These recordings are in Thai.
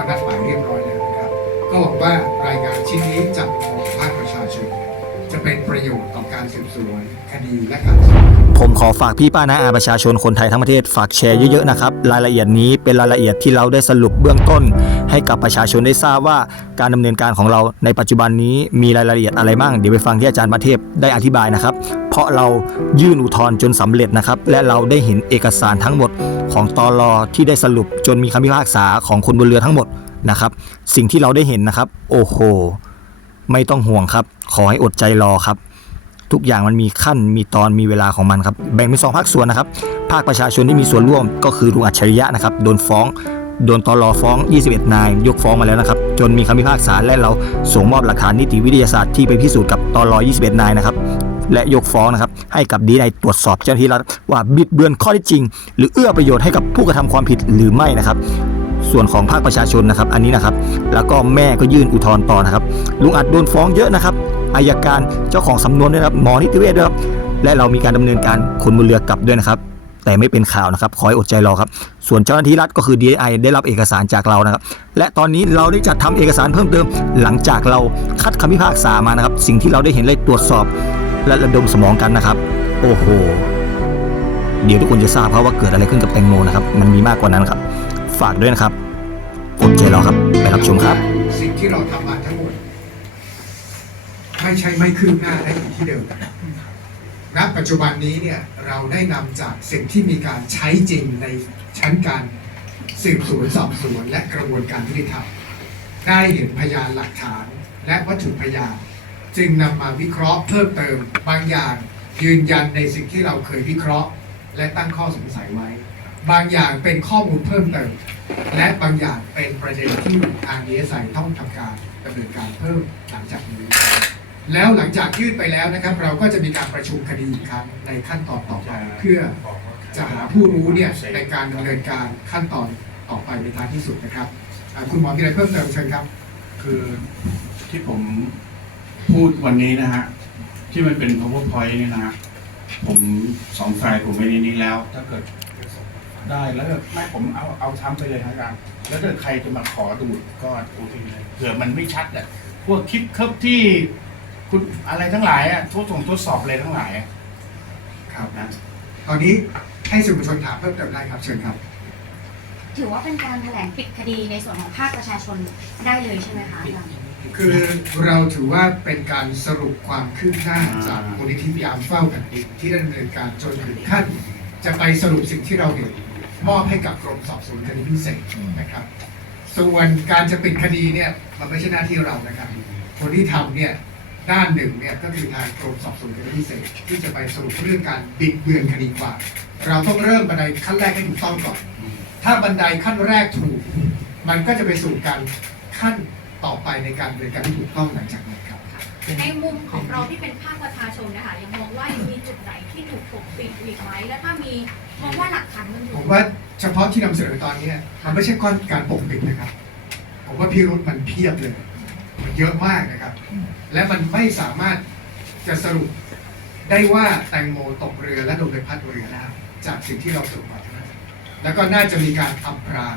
ก็นัดหมายเรียบร้อยแล้วนะครับ ก็หวังว่ารายงานชิ้นนี้จะเป็นของภาคประชาชน จะเป็นประโยชน์ต่อการสืบสวนคดีและการสอบผมขอฝากพี่ป้านาอาประชาชนคนไทยทั้งประเทศฝากแชร์เยอะๆนะครับ รายละเอียดนี้เป็นรายละเอียดที่เราได้สรุปเบื้องต้น ให้กับประชาชนได้ทราบว่าการดำเนินการของเราในปัจจุบันนี้มีรายละเอียดอะไรบ้างเดี๋ยวไปฟังที่อาจารย์ประเทพได้อธิบายนะครับ เพราะเรายื่นอุทธรณ์จนสำเร็จนะครับ และเราได้เห็นเอกสารทั้งหมดของตอรอที่ได้สรุปจนมีคำพิพากษาของคนบนเรือทั้งหมดนะครับ สิ่งที่เราได้เห็นนะครับ โอ้โห ไม่ต้องห่วงครับ ขอให้อดใจรอครับ ทุกอย่างมันมีขั้นมีตอนมีเวลาของมันครับ แบ่งเป็นสองภาคส่วนนะครับ ภาคประชาชนที่มีส่วนร่วมก็คือลุงอัจฉริยะนะครับ โดนฟ้อง โดนตอรอฟ้อง 21 นาย ยกฟ้องมาแล้วนะครับ จนมีคำพิพากษาและเราส่งมอบหลักฐานนิติวิทยาศาสตร์ที่ไปพิสูจน์กับตอรอ21 นายนะครับและยกฟ้องนะครับให้กับดีไอตรวจสอบเจ้าหน้าที่รัฐว่าบิดเบือนข้อเท็จจริง หรือเอื้อประโยชน์ให้กับผู้กระทำความผิดหรือไม่นะครับ ส่วนของภาคประชาชนนะครับ อันนี้นะครับ แล้วก็แม่ก็ยื่นอุทธรณ์ต่อนะครับ ลุงอัดโดนฟ้องเยอะนะครับอายการเจ้าของสำนวนด้วยนะครับหมอนิติเวชด้วยครับและเรามีการดำเนินการคนบนเรือกลับด้วยนะครับ แต่ไม่เป็นข่าวนะครับขอให้อดใจรอครับ ส่วนเจ้าหน้าที่รัฐก็คือ DI ได้รับเอกสารจากเรานะครับ และตอนนี้เราได้จัดทำเอกสารเพิ่มเติม หลังจากเราคัดคำพิพากษามานะครับ สิ่งที่เราได้เห็นเลยตรวจสอบ และระดมสมองกันนะครับ โอ้โหเดี๋ยวทุกคนจะทราบครับว่าเกิดอะไรขึ้นกับแตงโมนะครับ มันมีมากกว่านั้นครับ ฝากด้วยนะครับอดใจรอครับ ไปรับชมครับ สิ่งที่เราทำมาทั้งหมดไม่ใช่ไม่คืบหน้าได้อยู่ที่เดิมณปัจจุบันนี้เนี่ยเราได้นำจากสิ่งที่มีการใช้จริงในชั้นการสืบสวนสอบสวนและกระบวนการยุติธรรมได้เห็นพยานหลักฐานและวัตถุพยาน จึงนำมาวิเคราะห์เพิ่มเติมบางอย่างยืนยันในสิ่งที่เราเคยวิเคราะห์ และตั้งข้อสงสัยไว้ บางอย่างเป็นข้อมูลเพิ่มเติม และบางอย่างเป็นประเด็นที่ทางดีเอสไอต้องทำการดำเนินการเพิ่มหลังจากนี้ แล้วหลังจากยื่นไปแล้วนะครับ เราก็จะมีการประชุมคดีอีกครั้งในขั้นตอนต่อไปเพื่อจะหาผู้รู้เนี่ยในการดำเนินการขั้นตอนต่อไปในท้ายที่สุดนะครับ คุณหมอมีอะไรเพิ่มเติมเชิญครับ คือที่ผมพูดวันนี้นะฮะที่มันเป็น powerpoint เนี่ยนะฮะผมสองไฟล์ผมไปในนี้แล้ว ถ้าเกิด ได้แล้วก็ไม่ผมเอาเอาทำไปเลยครับอาจารย์แล้วถ้าใครจะมาขอดูดก็ดูทีเลยเผื่อมันไม่ชัดอะพวกคลิปเคิบที่คุณอะไรทั้งหลายอะทดสอบทดสอบอะไรทั้งหลายอะครับนะตอนนี้ให้สื่อมวลชนถามเพิ่มเติมได้ครับเชิญครับ ถือว่าเป็นการแถลงปิดคดีในส่วนของภาคประชาชนได้เลยใช่ไหมคะอาจารย์คือเราถือว่าเป็นการสรุปความคืบหน้าจากมูลนิธิพยายามเฝ้าแผ่นดินที่ดำเนินการจนถึงขั้น จะไปสรุปสิ่งที่เราเห็น มอบให้กับกรมสอบสวนคดีพิเศษนะครับ ส่วนการจะปิดคดีเนี่ยมันไม่ใช่หน้าที่เรานะครับ คนที่ทำเนี่ยด้านหนึ่งเนี่ยก็คือทางกรมสอบสวนคดีพิเศษ ที่จะไปสรุปเรื่องการบิดเบือนคดีความ เราต้องเริ่มบันไดขั้นแรกให้ถูกต้องก่อน ถ้าบันไดขั้นแรกถูก มันก็จะไปสู่การขั้นต่อไปในการดำเนินการที่ถูกต้องหลังจากนั้นครับ ในมุมของเราที่เป็นภาคประชาชนนะคะยังมองว่ายังมีจุดไหนที่ถูกปกปิดอีกไหมและถ้ามีมองว่าหลักฐานมันอยู่ผมว่าเฉพาะที่นำเสนอตอนเนี้ยมันไม่ใช่ก้อนการปกปิดนะครับ ผมว่าพิรุธมันเพียบเลย มันเยอะมากนะครับ และมันไม่สามารถจะสรุปได้ว่าแตงโมตกเรือและโดนใบพัดเรือแล้วจากสิ่งที่เราสรุปมาเท่านั้นแล้วก็น่าจะมีการอำพราง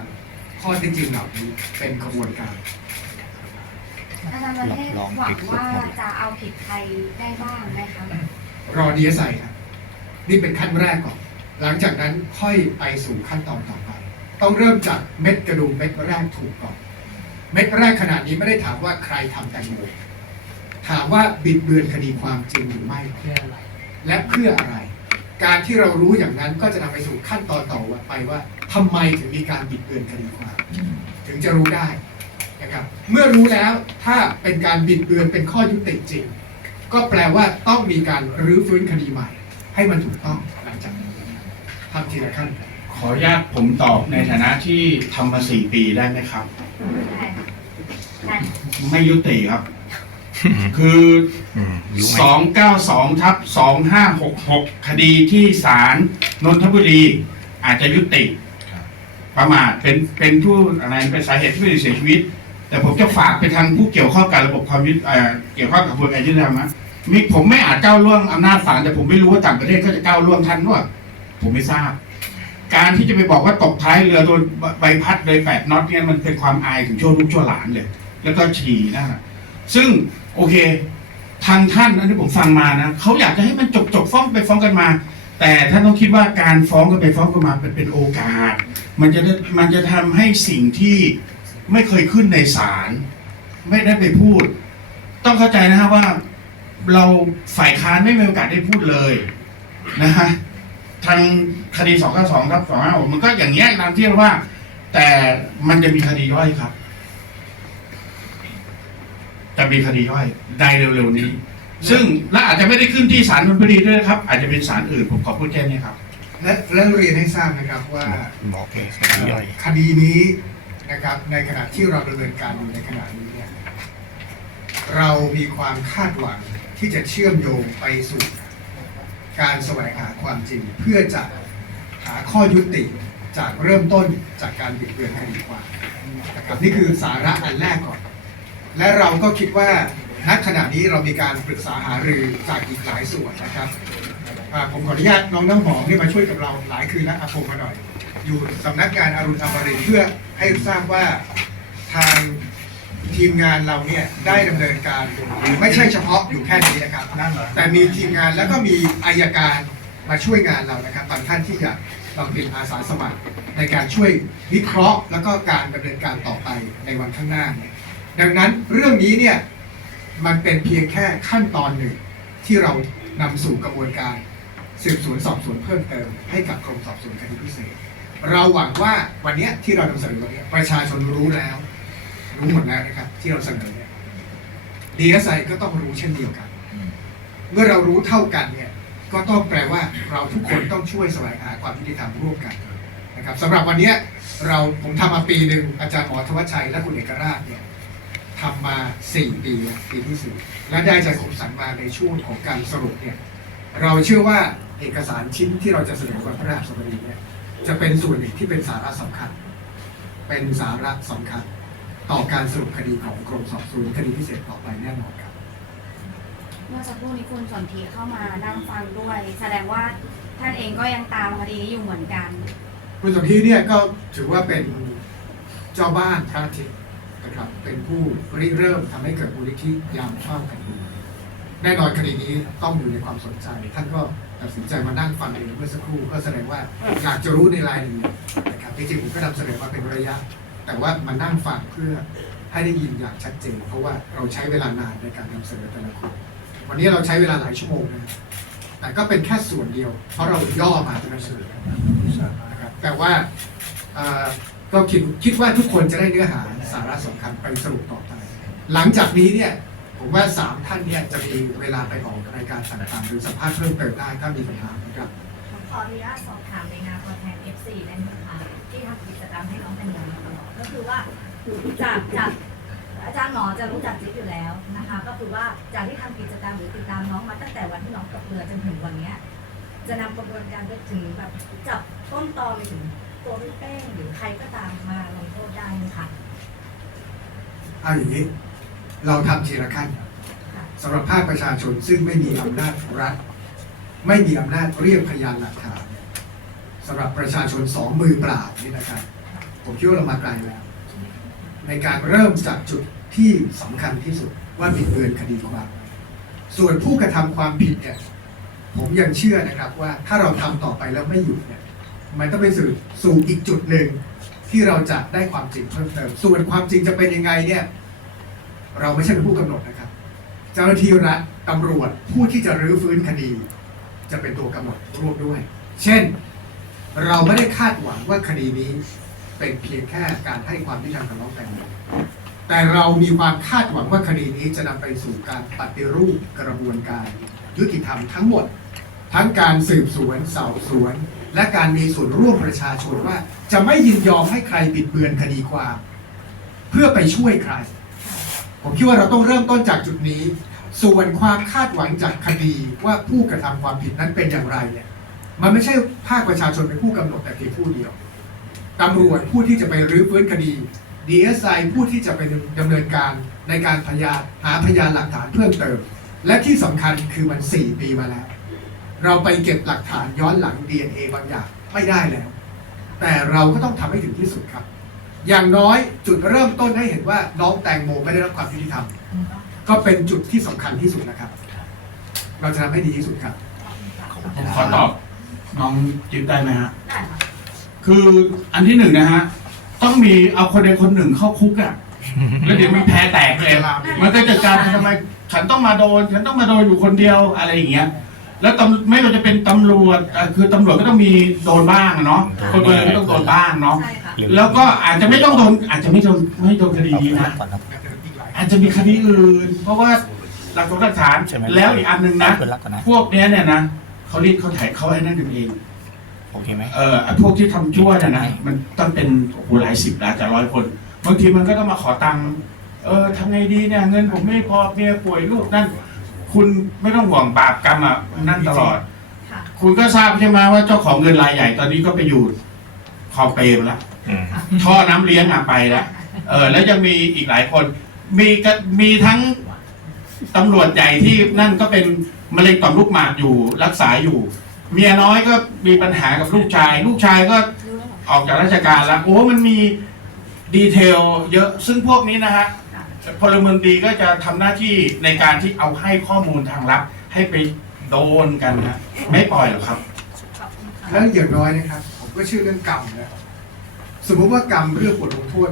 ข้อเท็จจริงเหล่านี้เป็นกระบวนการ อาจารย์ประเทศหวังว่าจะเอาผิดใครได้บ้างไหมคะรอดีเอสไอครับนี่เป็นขั้นแรกก่อน หลังจากนั้นค่อยไปสู่ขั้นตอนต่อไป ต้องเริ่มจากเม็ดกระดูกเม็ดแรกถูกก่อน เม็ดแรกขนาดนี้ไม่ได้ถามว่าใครทำแตงโมถามว่าบิดเบือนคดีความจริงหรือไม่เพื่ออะไร และเพื่ออะไร การที่เรารู้อย่างนั้นก็จะนำไปสู่ขั้นตอนต่อไปว่าทำไมถึงมีการบิดเบือนคดีความ ถึงจะรู้ได้ นะครับเมื่อรู้แล้วถ้าเป็นการบิดเบือนเป็นข้อยุติจริง ก็แปลว่าต้องมีการรื้อฟื้นคดีใหม่ ให้มันถูกต้องหลังจากนี้ทำทีละขั้นขออนุญาตผมตอบในฐานะที่ทำมาสี่ปีได้ไหมครับได้ค่ะได้ไม่ยุติครับ คือสองเก้าสองทับสองห้าหกหกคดีที่ศาลนนทบุรีอาจจะยุติ ประมาทเป็นเป็นผู้อะไรเป็นสาเหตุที่ผู้อื่นเสียชีวิต แต่ผมจะฝากไปทางผู้เกี่ยวข้องกับระบบความยุติเกี่ยวข้องกับกระบวนการยุติธรรมนะมีผมไม่อาจก้าวล่วงอำนาจศาลแต่ผมไม่รู้ว่าต่างประเทศเขาจะก้าวล่วงท่านว่าผมไม่ทราบ การที่จะไปบอกว่าตกท้ายเรือโดนใบพัดเลยแปดน็อตเนี่ยมันเป็นความอายถึงชั่วลูกชั่วหลานเลย แล้วก็ฉี่นะซึ่งโอเค ทางท่านอันที่ผมฟังมานะเขาอยากจะให้มันจบจบฟ้องไปฟ้องกันมา แต่ท่านต้องคิดว่าการฟ้องกันไปฟ้องกันมาเป็นเป็นโอกาส มันจะมันจะทำให้สิ่งที่ ไม่เคยขึ้นในศาลไม่ได้ไปพูด ต้องเข้าใจนะฮะว่า เราฝ่ายค้านไม่มีโอกาสได้พูดเลยนะฮะทางคดีสองสองครับสองห้ามันก็อย่างเงี้ยตามที่ว่า แต่มันจะมีคดีย่อยครับ จะมีคดีย่อยในเร็วๆนี้ ซึ่งและอาจจะไม่ได้ขึ้นที่ศาลนนทบุรีด้วยนะครับ อาจจะเป็นศาลอื่นผมขอพูดแค่นี้ครับและและเรียนให้ทราบนะครับว่าบอกเลยย่อยคดีนี้ นะครับในขณะที่เราดำเนินการอยู่ในขณะนี้เนี่ยเรามีความคาดหวังที่จะเชื่อมโยงไปสู่การแสวงหาความจริง เพื่อจะหาข้อยุติจากเริ่มต้นจากการบิดเบือนคดีความนะครับนี่คือสาระอันแรกก่อน และเราก็คิดว่าณขณะนี้เรามีการปรึกษาหารือจากอีกหลายส่วนนะครับผมขออนุญาตน้องน้ำหอมนี่มาช่วยกับเราหลายคืนแล้วอาผมมาหน่อย อยู่สำนักงานอรุณอมรินเพื่อ ให้ทราบว่าทางทีมงานเราเนี่ยได้ดำเนินการไม่ใช่เฉพาะอยู่แค่นี้นะครับแต่มีทีมงานแล้วก็มีอายการมาช่วยงานเรานะครับบางท่านที่อยากลองเป็นอาสาสมัครในการช่วยวิเคราะห์ แล้วก็การดำเนินการต่อไปในวันข้างหน้าเนี่ยดังนั้นเรื่องนี้เนี่ยมันเป็นเพียงแค่ขั้นตอนหนึ่งที่เรานำสู่กระบวนการสืบสวนสอบสวนเพิ่มเติมให้กับกรมสอบสวนคดีพิเศษ เราหวังว่าวันนี้ที่เรานำเสนอวันนี้ประชาชนรู้แล้ว รู้หมดแล้วนะครับ ที่เราเสนอเนี่ยดีเอสไอก็ต้องรู้เช่นเดียวกัน เมื่อเรารู้เท่ากันเนี่ยก็ต้องแปลว่าเราทุกคนต้องช่วยแสวงหาความยุติธรรมร่วมกันนะครับสำหรับวันนี้เราผมทำมาปีหนึ่งอาจารย์หมอธวัชชัยและคุณเอกราชเนี่ยทำมาสี่ปีปีที่สี่และได้ใจผมสันมาในช่วงของการสรุปเนี่ยเราเชื่อว่าเอกสารชิ้นที่เราจะเสนอวันพฤหัสบดีเนี่ย จะเป็นส่วนหนึ่งที่เป็นสาระสำคัญ เป็นสาระสำคัญ ต่อการสรุปคดีของกรมสอบสวนคดีพิเศษต่อไปแน่นอนครับเมื่อสักครู่นี้คุณสนธิเข้ามานั่งฟังด้วย แสดงว่าท่านเองก็ยังตามคดีนี้อยู่เหมือนกัน คุณสนธิเนี่ยก็ถือว่าเป็นเจ้าบ้านพระอาทิตย์นะครับ เป็นผู้ริเริ่มทำให้เกิดมูลนิธิยามเฝ้าแผ่นดินแน่นอนคดีนี้ต้องอยู่ในความสนใจ ท่านก็ ตัดสินใจมานั่งฟังเองเมื่อสักครู่ก็แสดงว่าอยากจะรู้ในรายละเอียดนะครับจริงๆผมก็นำเสนอมาเป็นระยะ แต่ว่ามานั่งฟังเพื่อให้ได้ยินอย่างชัดเจน เพราะว่าเราใช้เวลานานในการนำเสนอแต่ละคนวันนี้เราใช้เวลาหลายชั่วโมงนะแต่ก็เป็นแค่ส่วนเดียว เพราะเราย่อมาเป็นหนังสือนะครับแต่ว่าเอ่อก็คิดคิดว่าทุกคนจะได้เนื้อหาสาระสำคัญไปสรุปต่อไป หลังจากนี้เนี่ย ผมว่าสามท่านเนี่ยจะมีเวลาไปออกรายการต่างๆหรือสัมภาษณ์เพิ่มเติมได้ถ้ามีปัญหานะครับ ขออนุญาตสอบถามในนามตัวแทน F4 ได้ไหมคะที่ทำกิจกรรมให้น้องแตงโมมาตลอดก็คือว่าจากจากอาจารย์หมอจะรู้จักจิ๊บอยู่แล้วนะคะ ก็คือว่าจากที่ทำกิจกรรมหรือติดตามน้องมาตั้งแต่วันที่น้องตกเรือจนถึงวันเนี้ยจะนำกระบวนการไปถึงแบบจับต้นตอไปถึงตัวพี่เป้งหรือใครก็ตามมาลงโทษได้ไหมคะ เอาอย่างนี้ เราทำทีละขั้นสำหรับภาคประชาชนซึ่งไม่มีอำนาจรัฐ ไม่มีอำนาจเรียกพยานหลักฐานสำหรับประชาชนสองมือเปล่านี่นะครับ ผมคิดว่าเรามาไกลแล้ว ในการเริ่มจากจุดที่สำคัญที่สุดว่าบิดเบือนคดีความ ส่วนผู้กระทำความผิดเนี่ยผมยังเชื่อนะครับว่าถ้าเราทำต่อไปแล้วไม่หยุดเนี่ยมันต้องไปสู่สู่อีกจุดหนึ่งที่เราจะได้ความจริงเพิ่มเติม ส่วนความจริงจะเป็นยังไงเนี่ย เราไม่ใช่เป็นผู้กำหนดนะครับ เจ้าหน้าที่รัฐตำรวจผู้ที่จะรื้อฟื้นคดี จะเป็นตัวกำหนดร่วมด้วย เช่น เราไม่ได้คาดหวังว่าคดีนี้เป็นเพียงแค่การให้ความยุติธรรมกับน้องแตงโมแต่เรามีความคาดหวังว่าคดีนี้จะนำไปสู่การปฏิรูปกระบวนการ ยุติธรรมทั้งหมด ทั้งการสืบสวนสอบสวน และการมีส่วนร่วมประชาชนว่า จะไม่ยินยอมให้ใครบิดเบือนคดีความ เพื่อไปช่วยใคร ผมคิดว่าเราต้องเริ่มต้นจากจุดนี้ ส่วนความคาดหวังจากคดีว่าผู้กระทำความผิดนั้นเป็นอย่างไรเนี่ยมันไม่ใช่ภาคประชาชนเป็นผู้กำหนดแต่เพียงผู้เดียวตำรวจผู้ที่จะไปรื้อฟื้นคดี DSI ผู้ที่จะไปดำเนินการในการพยานหาพยานหลักฐานเพิ่มเติม และที่สำคัญคือมัน 4 ปีมาแล้ว เราไปเก็บหลักฐานย้อนหลัง DNA บางอย่างไม่ได้แล้ว แต่เราก็ต้องทำให้ถึงที่สุดครับ อย่างน้อยจุดเริ่มต้นให้เห็นว่าน้องแตงโมไม่ได้รับความยุติธรรม ก็เป็นจุดที่สำคัญที่สุดนะครับ เราจะทำให้ดีที่สุดครับ ผมขอตอบน้องจิ๊บได้ไหมฮะ ได้ค่ะคืออันที่หนึ่งนะฮะ ต้องมีเอาคนใดคนหนึ่งเข้าคุกอะแล้วเดี๋ยวมันแพ้แตกเลยมันก็จะกลารทำไม ฉันต้องมาโดน ฉันต้องมาโดนอยู่คนเดียวอะไรอย่างเงี้ย แล้วตำไม่ว่าจะเป็นตำรวจอะคือตำรวจก็ต้องมีโดนบ้างอะเนาะคนเมืองก็ต้องโดนบ้างเนาะใช่ค่ะ แล้วก็อาจจะไม่ต้องโดนอาจจะไม่โดนไม่โดนคดีนี้นะอาจจะมีคดีอื่น เพราะว่าหลักฐานหลักฐานใช่ไหมแล้วอีกอันหนึ่งนะ เปิดรับก่อนนะ พวกเนี้ยเนี่ยนะเขาเรียกเขาถ่ายเขาไอ้นั่นกันเอง โอเคไหม เอ่อไอ้พวกที่ทำชั่วเนี่ยนะมันต้องเป็นโอ้โหหลายสิบหลายจะร้อยคนบางทีมันก็ต้องมาขอตังค์เออทำไงดีเนี่ยเงินผมไม่พอเมียป่วยลูกนั่น คุณไม่ต้องห่วงบาปกรรมอะนั่นตลอด ค่ะ คุณก็ทราบใช่ไหมว่าเจ้าของเงินรายใหญ่ตอนนี้ก็ไปอยู่คอเปรมแล้วอืม ท่อน้ำเลี้ยงอะไปแล้วเออ แล้วยังมีอีกหลายคน มีก็มีทั้งตำรวจใหญ่ที่นั่นก็เป็นมะเร็งต่อมลูกหมากอยู่รักษาอยู่ เมียน้อยก็มีปัญหากับลูกชาย ลูกชายก็รู้แล้วเหรอออกจากราชการแล้วโอ้ มันมีดีเทลเยอะซึ่งพวกนี้นะฮะ พลเมืองดีก็จะทำหน้าที่ในการที่เอาให้ข้อมูลทางลับให้ไปโดนกันนะไม่ปล่อยหรอกครับขอบคุณค่ะแล้วอย่างน้อยนะครับ ผมก็เชื่อเรื่องกรรมนะสมมุติว่ากรรมเรื่องบทลงโทษ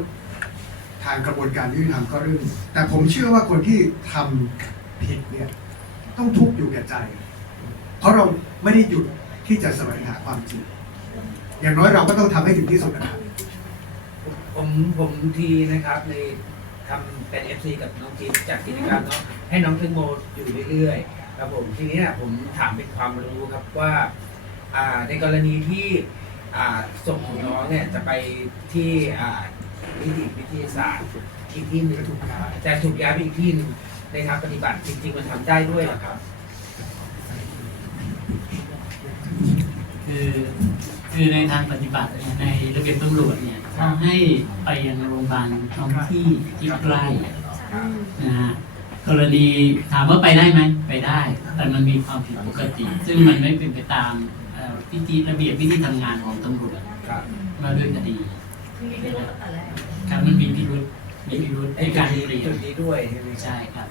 ทางกระบวนการยุติธรรมก็เรื่องหนึ่งแต่ผมเชื่อว่าคนที่ทำผิดเนี่ย ต้องทุกข์อยู่แก่ใจ เพราะเราไม่ได้หยุดที่จะแสวงหาความจริง อย่างน้อยเราก็ต้องทำให้ถึงที่สุดนะครับผมผมทีนะครับใน ทำเป็น FC กับน้องกิฟจากกิจกรรมเนาะให้น้องเทงโมอยู่เรื่อยๆครับผมทีนี้นะผมถามเป็นความรู้ครับว่าอ่าในกรณีที่อ่าศพของน้องเนี่ยจะไปที่อ่านิติวิทยาศาสตร์อีกที่หนึ่งจะถูกย้ายแต่ถูกย้ายไปอีกที่หนึ่งในทางปฏิบัติจริง ๆ มันทำได้ด้วยเหรอครับ คือคือในทางปฏิบัติเนี่ยในระเบียบตำรวจเนี่ย เขาให้ไปยังโรงพยาบาลท้องที่ที่ใกล้นะฮะกรณีถามว่าไปได้ไหมไปได้ แต่มันมีความผิดปกติ ซึ่งมันไม่เป็นไปตามเอ่อวิธีระเบียบวิธีทำงานของตำรวจครับมาด้วยคดีมีไม่รู้ตั้งแต่แรกครับมันมีพิรุธมีพิรุธในไอ้การจุดเปลี่ยจุนดนี้ด้วยใช่ไหมครับใช่ครับ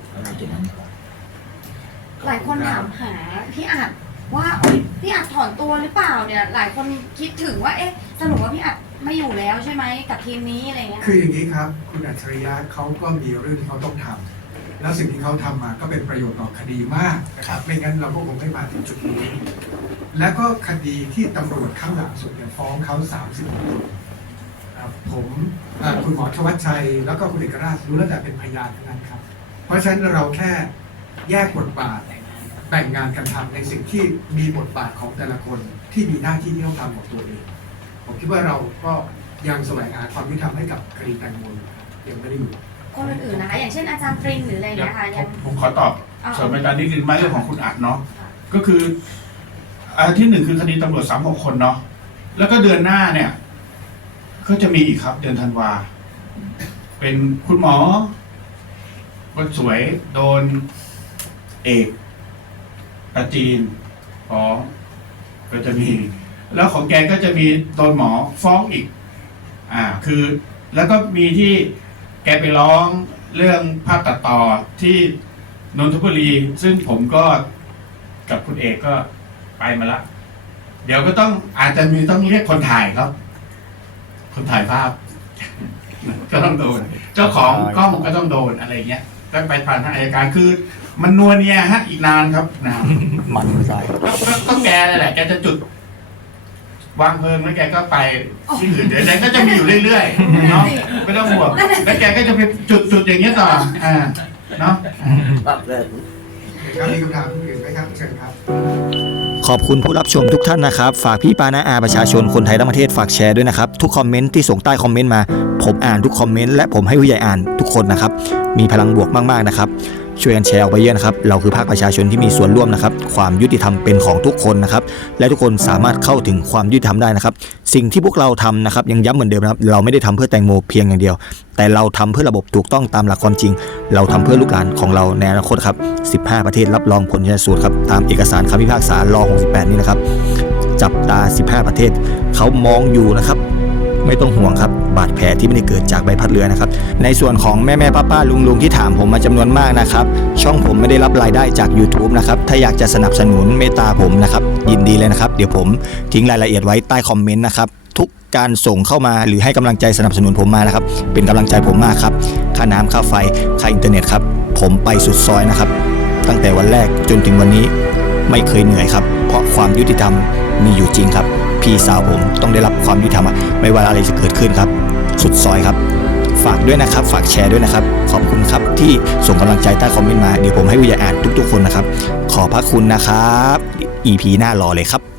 หลายคนถามหาพี่อัด ว่าโอ๊ยพี่อัดถอนตัวหรือเปล่าเนี่ย หลายคนคิดถึงว่า เอ๊ะสรุปว่าพี่อัดไม่อยู่แล้วใช่ไหมกับทีมนี้อะไรเงี้ยคืออย่างนี้ครับ คุณอัจฉริยะเขาก็มีเรื่องที่เขาต้องทำแล้วสิ่งที่เขาทำมาก็เป็นประโยชน์ต่อคดีมากนะครับไม่งั้นเราก็คงไม่มาถึงจุดนี้ แล้วก็คดีที่ตำรวจข้างหลังสุดเนี่ยฟ้องเขา36คนครับผมอ่าคุณหมอชวัชชัย แล้วก็คุณเอกราชรู้แล้วแต่เป็นพยานทั้งนั้นครับ เพราะฉะนั้นเราแค่แยกบทบาท แบ่งงานกันทำในสิ่งที่มีบทบาทของแต่ละคนที่มีหน้าที่ที่ต้องทำของตัวเอง ผมคิดว่าเราก็ยังแสวงหาความยุติธรรมให้กับคดีแตงโมอยู่ครับยังไม่ได้หยุดคนอื่นๆนะคะ อย่างเช่นอาจารย์ปรินหรืออะไรเดี๋ยวเงี้ยค่ะผยัมงผมขอตอบเอาเสริมอาจารย์นิดนึงไหมเรื่องของคุณอัดเนาะค่ะก็คืออันที่หนึ่งคือคดีตำรวจสามหกคนเนาะแล้วก็เดือนหน้าเนี่ย ก็จะมีอีกครับ เดือนธันวา เป็นคุณหมอคนสวยโดนเอก ประจีนฟ้องก็จะมี แล้วของแกก็จะมีโดนหมอฟ้องอีก อ่าคือแล้วก็มีที่แกไปร้องเรื่องภาพตัดต่อที่นนทบุรี ซึ่งผมก็กับคุณเอกก็ไปมาละ เดี๋ยวก็ต้องอาจจะมีต้องเรียกคนถ่ายครับ คนถ่ายภาพ ก็ต้องโดน เจ้าของกล้องก็ต้องโดนอะไรเงี้ยก็ไปผ่านทางอายการคือ มันนัวเนียฮะอีกนานครับนานมันใจก็ก็ก็แกนั่นแหละแกจะจุด วางเพลิงแล้วแกก็ไปที่อื่นเดี๋ยวแกก็จะมีอยู่เรื่อยๆเนาะไม่ต้องห่วงแล้วแกก็จะไปจุดจุดอย่างเงี้ยต่ออ่าเนาะครับมีคำถามอื่นไหมครับเชิญครับขอบคุณผู้รับชมทุกท่านนะครับ ฝากพี่ปานาอาประชาชนคนไทยทั้งประเทศฝากแชร์ด้วยนะครับ ทุกคอมเมนต์ที่ส่งใต้คอมเมนต์มา ผมอ่านทุกคอมเมนต์และผมให้ผู้ใหญ่อ่านทุกคนนะครับ มีพลังบวกมากๆนะครับ ช่วยกันแชร์ออกไปเยอะนะครับ เราคือภาคประชาชนที่มีส่วนร่วมนะครับ ความยุติธรรมเป็นของทุกคนนะครับ และทุกคนสามารถเข้าถึงความยุติธรรมได้นะครับ สิ่งที่พวกเราทำนะครับ ยังย้ำเหมือนเดิมนะครับ เราไม่ได้ทำเพื่อแตงโมเพียงอย่างเดียว แต่เราทำเพื่อระบบถูกต้องตามหลักความจริง เราทำเพื่อลูกหลานของเราในอนาคตครับ 15 ประเทศรับรองผลชันสูตรครับ ตามเอกสารคำพิพากษารอ68 นี้นะครับ จับตา 15 ประเทศ เขามองอยู่นะครับ ไม่ต้องห่วงครับ บาดแผลที่ไม่ได้เกิดจากใบพัดเรือนะครับ ในส่วนของแม่แม่ป้าป้าลุงลุงที่ถามผมมาจำนวนมากนะครับ ช่องผมไม่ได้รับรายได้จาก YouTube นะครับ ถ้าอยากจะสนับสนุนเมตตาผมนะครับ ยินดีเลยนะครับ เดี๋ยวผมทิ้งรายละเอียดไว้ใต้คอมเมนต์นะครับทุกการส่งเข้ามาหรือให้กำลังใจสนับสนุนผมมานะครับ เป็นกำลังใจผมมากครับ ค่าน้ำค่าไฟ ค่าอินเทอร์เน็ตครับ ผมไปสุดซอยนะครับ ตั้งแต่วันแรกจนถึงวันนี้ไม่เคยเหนื่อยครับ เพราะความยุติธรรมมีอยู่จริงครับ พี่สาวผมต้องได้รับความยุติธรรมอะไม่ว่าอะไรจะเกิดขึ้นครับ สุดซอยครับ ฝากด้วยนะครับ ฝากแชร์ด้วยนะครับ ขอบคุณครับที่ส่งกำลังใจใต้คอมเมนต์มาเดี๋ยวผมให้วิทยาอ่านทุกๆคนนะครับ ขอพระคุณนะครับ EP หน้ารอเลยครับ